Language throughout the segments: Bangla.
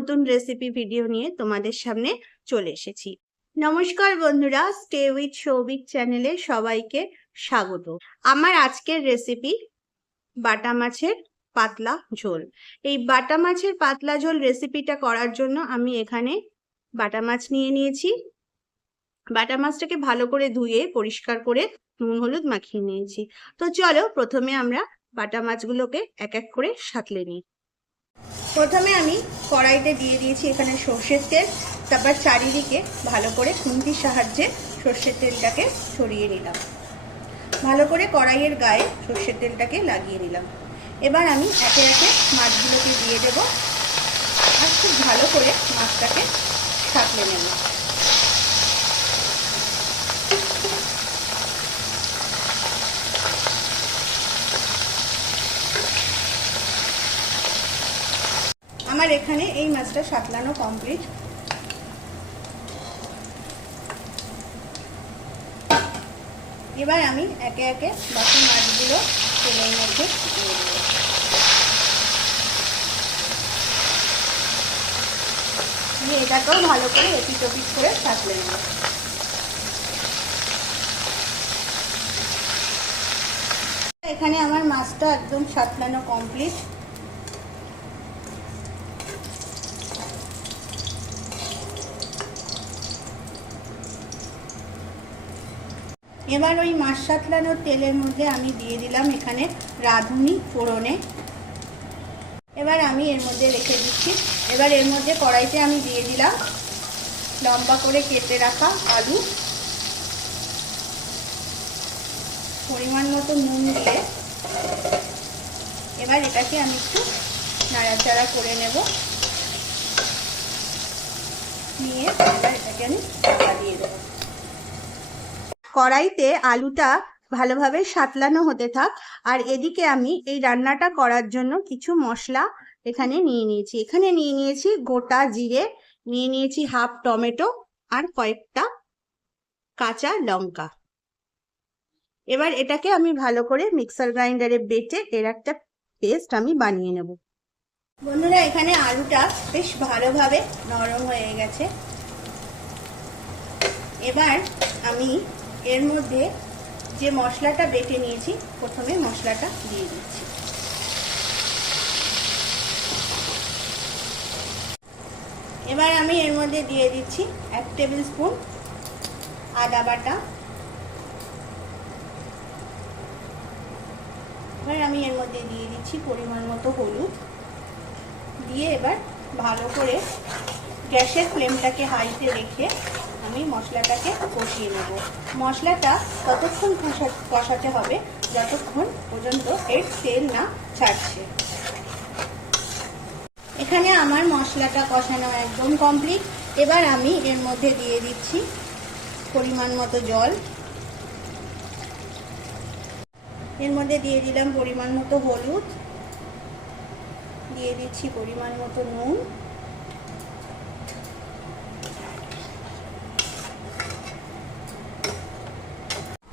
নতুন রেসিপি ভিডিও নিয়ে তোমাদের সামনে চলে এসেছি। নমস্কার বন্ধুরা, স্টে উইথ সৌভিক চ্যানেলে সবাইকে স্বাগত। আমার আজকের রেসিপি বাটা মাছের পাতলা ঝোল। এই বাটা মাছের পাতলা ঝোল রেসিপিটা করার জন্য আমি এখানে বাটা মাছ নিয়ে নিয়েছি। বাটা মাছটাকে ভালো করে ধুয়ে পরিষ্কার করে নুন হলুদ মাখিয়ে নিয়েছি। তো চলো প্রথমে আমরা বাটা মাছগুলোকে এক এক করে সাঁতলে নিই। প্রথমে আমি কড়াইতে দিয়ে দিয়েছি এখানে সর্ষের তেল, তারপর চারিদিকে ভালো করে খুন্তির সাহায্যে সর্ষের তেলটাকে ছড়িয়ে নিলাম। ভালো করে কড়াইয়ের গায়ে সর্ষের তেলটাকে লাগিয়ে নিলাম। এবার আমি একে একে মাছগুলোকে দিয়ে দেব আর খুব ভালো করে মাছটাকে সাঁতলে নেব। আমার এখানে এই মাছটা সাঁতলানো কমপ্লিট। এবার আমি একে একে বাকি মাছগুলো তেলের মধ্যে দিয়ে দেব। এটাকেও ভালো করে এপিট ওপিট করে সাঁতলে নেব। এখানে আমার মাছটা একদম সাঁতলানো কমপ্লিট। এবার ওই মাছ সাঁতলানোর তেলের মধ্যে আমি দিয়ে দিলাম এখানে রাঁধুনি ফোড়নে। এবার আমি এর মধ্যে রেখে দিচ্ছি। এবার এর মধ্যে কড়াইতে আমি দিয়ে দিলাম লম্বা করে কেটে রাখা আলু, পরিমাণ মতো নুন দিয়ে এবার এটাকে আমি একটু নাড়াচাড়া করে নেব। নিয়ে এবার এটাকে আমি ঢাকা দিয়ে দেবো। কড়াইতে আলুটা ভালোভাবে সাঁতলানো হতে থাক, আর এদিকে আমি এই রান্নাটা করার জন্য কিছু মশলা এখানে নিয়ে নিয়েছি। এখানে নিয়ে নিয়েছি গোটা জিরে, নিয়ে নিয়েছি হাফ টমেটো আর কয়েকটা কাঁচা লঙ্কা। এবার এটাকে আমি ভালো করে মিক্সার গ্রাইন্ডারে বেটে এর একটা পেস্ট আমি বানিয়ে নেব। বন্ধুরা, এখানে আলুটা বেশ ভালোভাবে নরম হয়ে গেছে। এবার আমি এর মধ্যে যে মশলাটা বেটে নিয়েছি প্রথমে মশলাটা দিয়ে দিচ্ছি। এবার আমি এর মধ্যে দিয়ে দিচ্ছি 1 টেবিল স্পুন আদা বাটা। এবার আমি এর মধ্যে দিয়ে দিচ্ছি পরিমাণ মতো হলুদ দিয়ে এবার ভালো করে গ্যাসের ফ্লেমটাকে হাইতে রেখে আমি মশলাটাকে কষিয়ে নেব। মশলাটা ততক্ষণ কষাতে হবে যতক্ষণ পর্যন্ত এর তেল না ছাড়ছে। এখানে আমার মশলাটা কষানো একদম কমপ্লিট। এবার আমি এর মধ্যে দিয়ে দিচ্ছি পরিমাণ মতো জল। এর মধ্যে দিয়ে দিলাম পরিমাণ মতো হলুদ, দিয়ে দিচ্ছি পরিমাণ মতো নুন,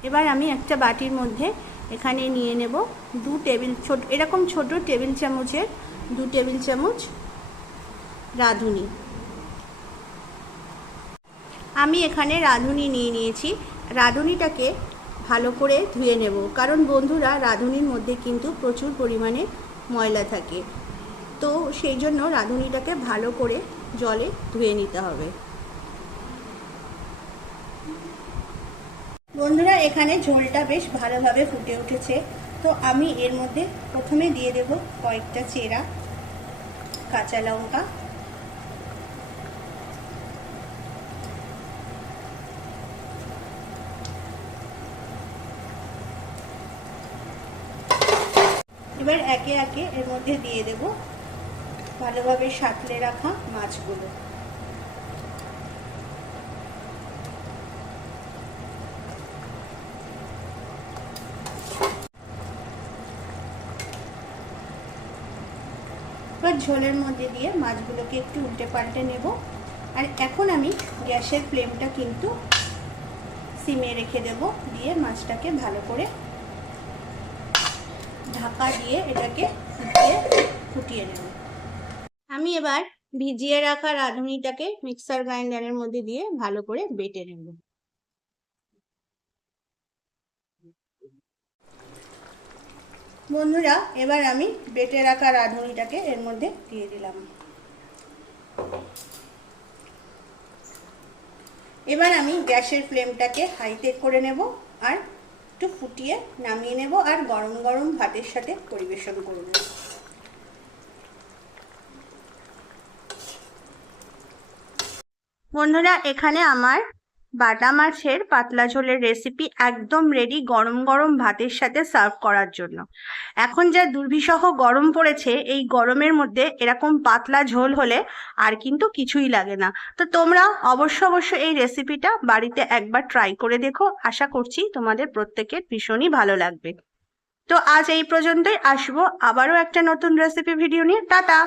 এবার আমি একটা বাটির মধ্যে এখানে নিয়ে নেব 2 টেবিল এরকম ছোট টেবিল চামচের 2 টেবিল চামচ রাঁধুনি। আমি এখানে রাঁধুনি নিয়ে নিয়েছি। রাঁধুনিটাকে ভালো করে ধুয়ে নেব, কারণ বন্ধুরা রাঁধুনির মধ্যে কিন্তু প্রচুর পরিমাণে ময়লা থাকে। তো সেই জন্য রাঁধুনিটাকে ভালো করে জলে ধুয়ে নিতে হবে। বন্ধুরা, এখানে ঝোলটা বেশ ভালোভাবে ফুটে উঠেছে। তো আমি এর মধ্যে প্রথমে দিয়ে দেব কয়েকটা চেরা কাঁচা লঙ্কা, এবার একে একে এর মধ্যে দিয়ে দেব ভালোভাবে সাঁতলে রাখা মাছগুলো। এবার ঝোলের মধ্যে দিয়ে মাছগুলোকে একটু উল্টে পাল্টে নেব। আর এখন আমি গ্যাসের ফ্লেমটা কিন্তু সিমে রেখে দেব, দিয়ে মাছটাকে ভালো করে ঢাকা দিয়ে এটাকে ফুটিয়ে নেব। আমি এবার ভিজিয়ে রাখা রাঁধুনিটাকে মিক্সার গ্রাইন্ডারের মধ্যে দিয়ে ভালো করে বেটে নেব। বন্ধুরা, এবার আমি বেটে রাখা রাঁধুনিটাকে এর মধ্যে দিয়ে দিলাম। এবার আমি গ্যাসের ফ্লেমটাকে হাইতে করে নেব আর একটু ফুটিয়ে নামিয়ে নেব আর গরম গরম ভাতের সাথে পরিবেশন করব। বন্ধুরা, এখানে আমার বাটা মাছের পাতলা ঝোলের রেসিপি একদম রেডি গরম গরম ভাতের সাথে সার্ভ করার জন্য। এখন যা দুর্বিষহ গরম পড়েছে, এই গরমের মধ্যে এরকম পাতলা ঝোল হলে আর কিন্তু কিছুই লাগে না। তো তোমরা অবশ্য এই রেসিপিটা বাড়িতে একবার ট্রাই করে দেখো। আশা করছি তোমাদের প্রত্যেকের ভীষণই ভালো লাগবে। তো আজ এই পর্যন্তই, আসবো আবারও একটা নতুন রেসিপি ভিডিও নিয়ে। টাটা।